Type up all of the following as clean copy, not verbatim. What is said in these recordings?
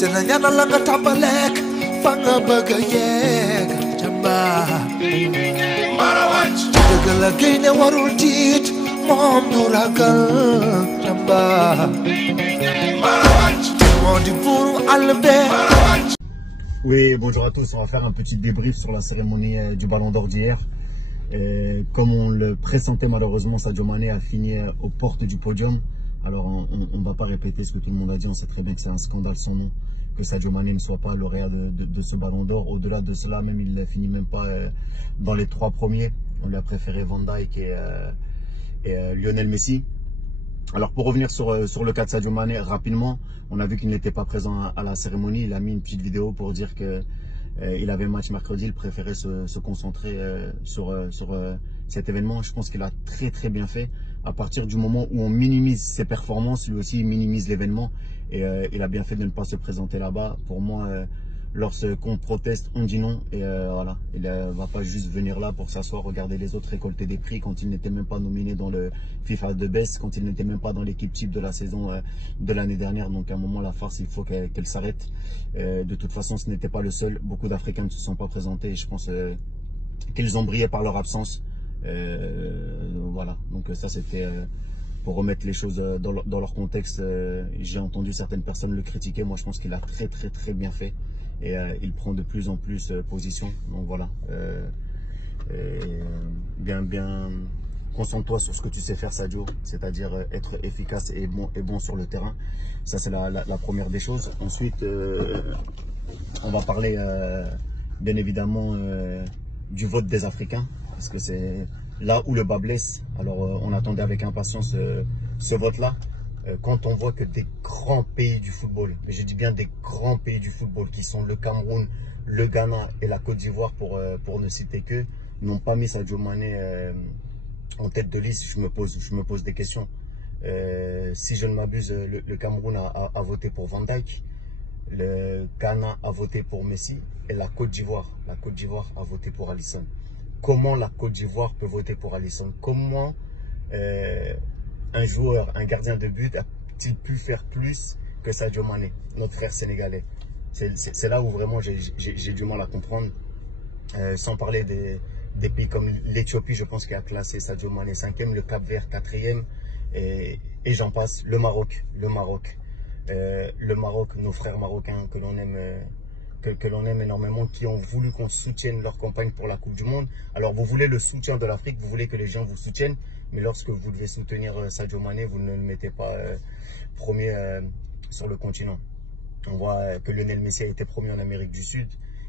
Senanyana langa tabalek, fanga baga yeg, jamba. Marawach, degala gine warul tit, mom duragal, jamba. Marawach, mondi buru albe. Oui, bonjour à tous. On va faire un petit débrief sur la cérémonie du Ballon d'Or d'hier. Comme on le pressentait, malheureusement, Sadio Mané a fini aux portes du podium. Alors, on ne va pas répéter ce que tout le monde a dit. On sait très bien que c'est un scandale sans nom que Sadio Mané ne soit pas lauréat de ce Ballon d'Or. Au-delà de cela, même il ne finit même pas dans les 3 premiers. On lui a préféré Van Dijk et Lionel Messi. Alors, pour revenir sur le cas de Sadio Mané, rapidement, on a vu qu'il n'était pas présent à la cérémonie. Il a mis une petite vidéo pour dire que il avait match mercredi. Il préférait se concentrer sur cet événement. Je pense qu'il a très bien fait. À partir du moment où on minimise ses performances, lui aussi il minimise l'événement. Et il a bien fait de ne pas se présenter là-bas. Pour moi, lorsqu'on proteste, on dit non. Et voilà, il ne va pas juste venir là pour s'asseoir, regarder les autres récolter des prix quand il n'était même pas nominé dans le FIFA de Best, quand il n'était même pas dans l'équipe type de la saison de l'année dernière. Donc à un moment, la farce, il faut qu'elle s'arrête. De toute façon, ce n'était pas le seul. Beaucoup d'Africains ne se sont pas présentés. Et je pense qu'ils ont brillé par leur absence. Voilà, donc ça c'était pour remettre les choses dans leur contexte. J'ai entendu certaines personnes le critiquer. Moi, je pense qu'il a très bien fait. Et il prend de plus en plus position. Donc voilà, bien concentre-toi sur ce que tu sais faire, Sadio, c'est-à-dire être efficace et bon sur le terrain. Ça, c'est la première des choses. Ensuite, on va parler bien évidemment du vote des Africains, parce que c'est là où le bas blesse. Alors on attendait avec impatience ce vote-là. Quand on voit que des grands pays du football, mais je dis bien des grands pays du football, qui sont le Cameroun, le Ghana et la Côte d'Ivoire, pour ne citer que, n'ont pas mis Sadio Mané en tête de liste, je me pose des questions. Si je ne m'abuse, le Cameroun a voté pour Van Dijk, le Ghana a voté pour Messi, et la Côte d'Ivoire a voté pour Alisson. Comment la Côte d'Ivoire peut voter pour Alisson? Comment un joueur, un gardien de but, a-t-il pu faire plus que Sadio Mané, notre frère sénégalais? C'est là où vraiment j'ai du mal à comprendre. Sans parler des pays comme l'Éthiopie, je pense qu'il a classé Sadio Mané 5e, le Cap-Vert 4e, et j'en passe. Le Maroc, nos frères marocains que l'on aime énormément, qui ont voulu qu'on soutienne leur campagne pour la Coupe du Monde. Alors vous voulez le soutien de l'Afrique, vous voulez que les gens vous soutiennent, mais lorsque vous devez soutenir Sadio Mané, vous ne le mettez pas premier sur le continent. On voit que Lionel Messi a été premier en Amérique du Sud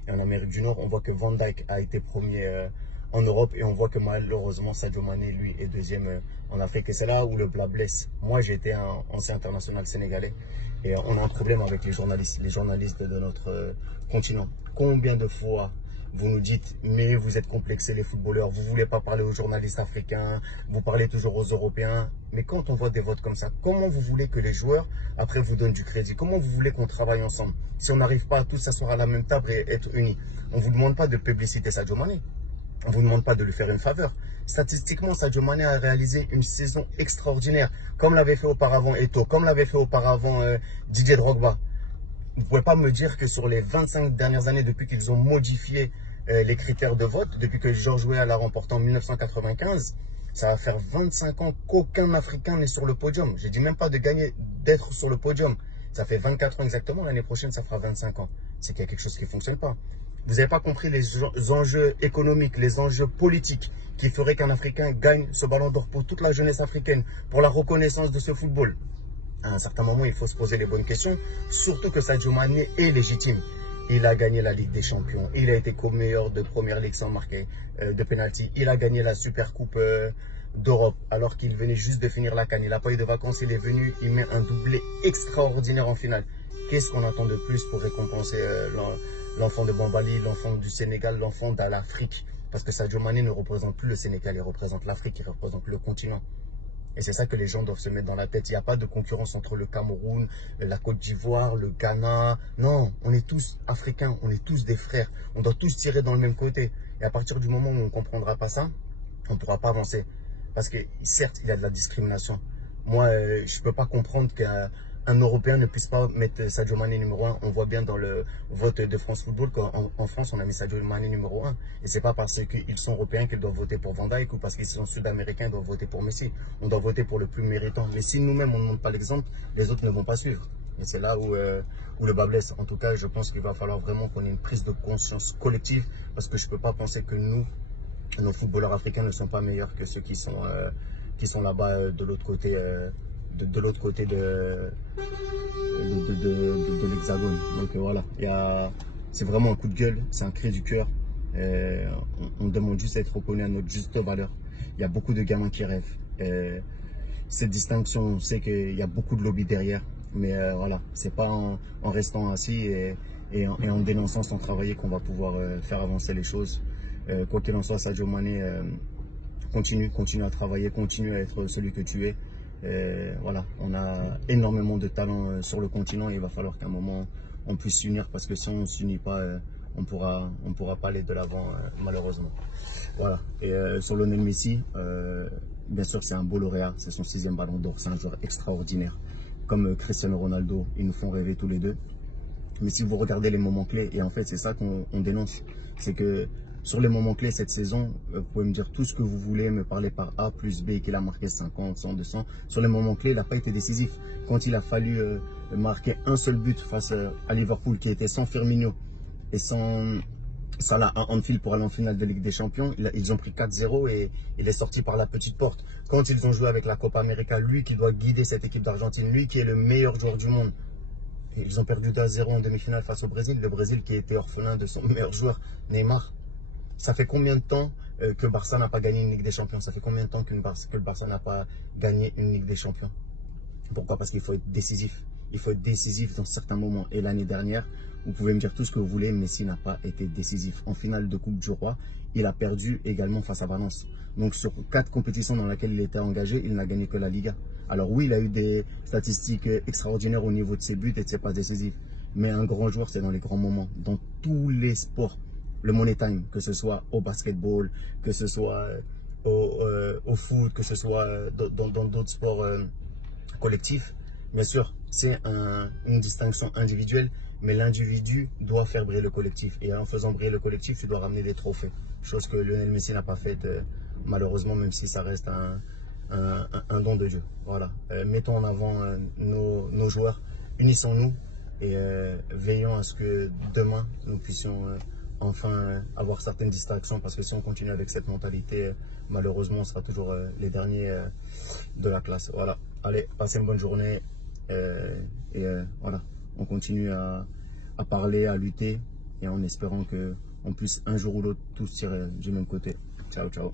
et en Amérique du Nord. On voit que Van Dijk a été premier en Europe, et on voit que malheureusement Sadio Mané, lui, est deuxième en Afrique. Et c'est là où le blas blesse. Moi, j'ai été un ancien international sénégalais, et on a un problème avec les journalistes de notre continent. Combien de fois vous nous dites, mais vous êtes complexés les footballeurs, vous ne voulez pas parler aux journalistes africains, vous parlez toujours aux Européens. Mais quand on voit des votes comme ça, comment vous voulez que les joueurs, après, vous donnent du crédit? Comment vous voulez qu'on travaille ensemble si on n'arrive pas à tous s'asseoir à la même table et être unis? On ne vous demande pas de publiciter Sadio Mané. On ne vous demande pas de lui faire une faveur. Statistiquement, Sadio Mané a réalisé une saison extraordinaire, comme l'avait fait auparavant Eto'o, comme l'avait fait auparavant Didier Drogba. Vous ne pouvez pas me dire que sur les 25 dernières années, depuis qu'ils ont modifié les critères de vote, depuis que George Weah l'a remporté en 1995, ça va faire 25 ans qu'aucun Africain n'est sur le podium. Je ne dis même pas de gagner, d'être sur le podium. Ça fait 24 ans exactement, l'année prochaine ça fera 25 ans. C'est qu'il y a quelque chose qui ne fonctionne pas. Vous n'avez pas compris les enjeux économiques, les enjeux politiques qui feraient qu'un Africain gagne ce Ballon d'Or pour toute la jeunesse africaine, pour la reconnaissance de ce football. À un certain moment, il faut se poser les bonnes questions, surtout que Sadio Mané est légitime. Il a gagné la Ligue des Champions, il a été co-meilleur de Première Ligue sans marquer de pénalty, il a gagné la Super Coupe d'Europe alors qu'il venait juste de finir la CAN. Il n'a pas eu de vacances, il est venu, il met un doublé extraordinaire en finale. Qu'est-ce qu'on attend de plus pour récompenser l'enfant de Bambali, l'enfant du Sénégal, l'enfant de l'Afrique? Parce que Sadio Mané ne représente plus le Sénégal, il représente l'Afrique, il représente le continent. Et c'est ça que les gens doivent se mettre dans la tête. Il n'y a pas de concurrence entre le Cameroun, la Côte d'Ivoire, le Ghana. Non, on est tous africains, on est tous des frères. On doit tous tirer dans le même côté. Et à partir du moment où on ne comprendra pas ça, on ne pourra pas avancer. Parce que certes, il y a de la discrimination. Moi, je ne peux pas comprendre un Européen ne puisse pas mettre Sadio Mané numéro 1. On voit bien dans le vote de France Football qu'en France, on a mis Sadio Mané numéro 1. Et c'est pas parce qu'ils sont européens qu'ils doivent voter pour Van Dijk ou parce qu'ils sont sud-américains qu'ils doivent voter pour Messi. On doit voter pour le plus méritant. Mais si nous-mêmes, on ne montre pas l'exemple, les autres ne vont pas suivre. Et c'est là où le bas blesse. En tout cas, je pense qu'il va falloir vraiment qu'on ait une prise de conscience collective parce que je ne peux pas penser que nous, nos footballeurs africains ne sont pas meilleurs que ceux qui sont là-bas de l'autre côté de l'hexagone. Donc voilà, c'est vraiment un coup de gueule, c'est un cri du cœur. On demande juste à être reconnu à notre juste valeur. Il y a beaucoup de gamins qui rêvent. Cette distinction, on sait qu'il y a beaucoup de lobby derrière, mais voilà, c'est pas en restant assis et en dénonçant sans travailler qu'on va pouvoir faire avancer les choses. Quoi qu'il en soit, Sadio Mané, continue à travailler, continue à être celui que tu es. Voilà, on a énormément de talent sur le continent et il va falloir qu'à un moment on puisse s'unir parce que si on ne s'unit pas, on pourra pas aller de l'avant malheureusement. Voilà, et sur Lionel Messi, bien sûr c'est un beau lauréat, c'est son 6e ballon d'or, c'est un joueur extraordinaire. Comme Cristiano Ronaldo, ils nous font rêver tous les deux. Mais si vous regardez les moments clés, et en fait c'est ça qu'on dénonce, c'est que sur les moments clés cette saison, vous pouvez me dire tout ce que vous voulez, me parler par A plus B, qu'il a marqué 50, 100, 200. Sur les moments clés, il n'a pas été décisif. Quand il a fallu marquer un seul but face à Liverpool, qui était sans Firmino et sans Salah à Anfield pour aller en finale de Ligue des Champions, ils ont pris 4-0 et il est sorti par la petite porte. Quand ils ont joué avec la Copa América, lui qui doit guider cette équipe d'Argentine, lui qui est le meilleur joueur du monde, et ils ont perdu 2-0 en demi-finale face au Brésil. Le Brésil qui était orphelin de son meilleur joueur, Neymar. Ça fait combien de temps que Barça n'a pas gagné une Ligue des Champions? Ça fait combien de temps que le Barça n'a pas gagné une Ligue des Champions? Pourquoi? Parce qu'il faut être décisif. Il faut être décisif dans certains moments. Et l'année dernière, vous pouvez me dire tout ce que vous voulez, Messi n'a pas été décisif. En finale de Coupe du Roi, il a perdu également face à Valence. Donc sur 4 compétitions dans lesquelles il était engagé, il n'a gagné que la Liga. Alors oui, il a eu des statistiques extraordinaires au niveau de ses buts et de ses passes décisives. Mais un grand joueur, c'est dans les grands moments. Dans tous les sports. Le money time, que ce soit au basketball, que ce soit au foot, que ce soit dans d'autres sports collectifs. Bien sûr, c'est une distinction individuelle, mais l'individu doit faire briller le collectif. Et en faisant briller le collectif, tu dois ramener des trophées. Chose que Lionel Messi n'a pas faite, malheureusement, même si ça reste un don de Dieu. Voilà. Mettons en avant nos joueurs, unissons-nous et veillons à ce que demain, nous puissions enfin avoir certaines distractions, parce que si on continue avec cette mentalité, malheureusement on sera toujours les derniers de la classe. Voilà, allez, passez une bonne journée et voilà, on continue à parler, à lutter et en espérant que on puisse un jour ou l'autre tous tirer du même côté. Ciao, ciao.